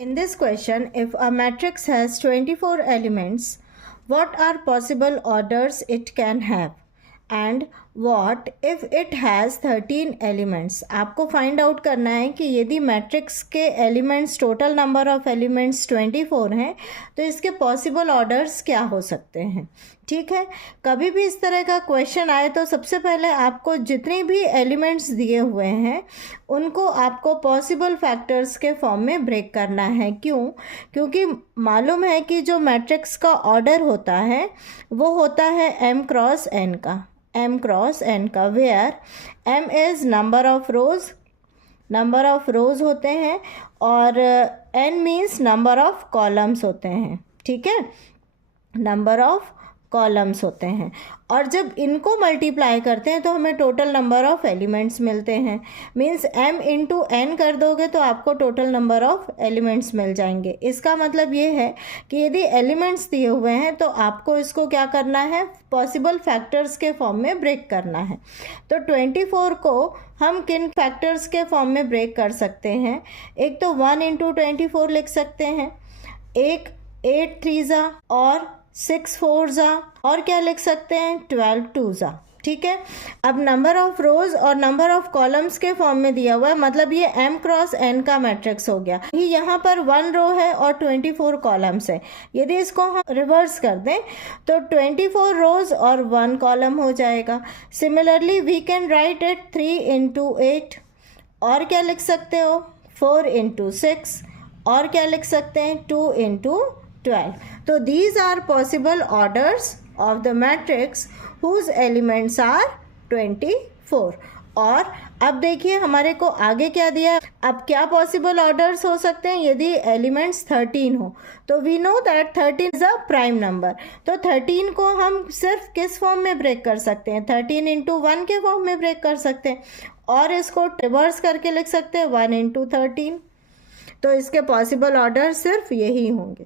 In this question, if a matrix has 24 elements, what are possible orders it can have? And what if it has 13 elements? आपको find out करना है कि यदि matrix के elements, total number of elements 24 हैं, तो इसके possible orders क्या हो सकते हैं। ठीक है, कभी भी इस तरह का क्वेश्चन आए तो सबसे पहले आपको जितनी भी एलिमेंट्स दिए हुए हैं उनको आपको पॉसिबल फैक्टर्स के फॉर्म में ब्रेक करना है। क्यों? क्योंकि मालूम है कि जो मैट्रिक्स का ऑर्डर होता है वो होता है m क्रॉस n का, where m is number of rows होते हैं और n means number of columns होते हैं। ठीक है, नंबर ऑफ कॉलम्स होते हैं और जब इनको मल्टीप्लाई करते हैं तो हमें टोटल नंबर ऑफ एलिमेंट्स मिलते हैं। मीन्स m इंटू n कर दोगे तो आपको टोटल नंबर ऑफ एलिमेंट्स मिल जाएंगे। इसका मतलब ये है कि यदि एलिमेंट्स दिए हुए हैं तो आपको इसको क्या करना है, पॉसिबल फैक्टर्स के फॉर्म में ब्रेक करना है। तो 24 को हम किन फैक्टर्स के फॉर्म में ब्रेक कर सकते हैं? एक तो 1 इंटू 24 लिख सकते हैं, एक 8 3 और 6 4 और क्या लिख सकते हैं, 12 2। ठीक है, अब नंबर ऑफ रोज और नंबर ऑफ कॉलम्स के फॉर्म में दिया हुआ है, मतलब ये m क्रॉस n का मैट्रिक्स हो गया। ये यहाँ पर 1 रो है और 24 कॉलम्स है। यदि इसको हम रिवर्स कर दें तो 24 रोज और 1 कॉलम हो जाएगा। Similarly we can write it 3 into 8 और क्या लिख सकते हो, 4 इंटू 6 और क्या लिख सकते हैं, 2 इंटू 12। तो these are possible orders of the matrix whose elements are 24। और अब देखिए हमारे को आगे क्या दिया। अब क्या पॉसिबल ऑर्डर्स हो सकते हैं यदि एलिमेंट्स 13 हो, तो we know that 13 is a prime number. तो 13 को हम सिर्फ किस फॉर्म में ब्रेक कर सकते हैं, 13 इंटू 1 के फॉर्म में ब्रेक कर सकते हैं और इसको रिवर्स करके लिख सकते हैं 1 इंटू 13। तो इसके पॉसिबल ऑर्डर सिर्फ यही होंगे।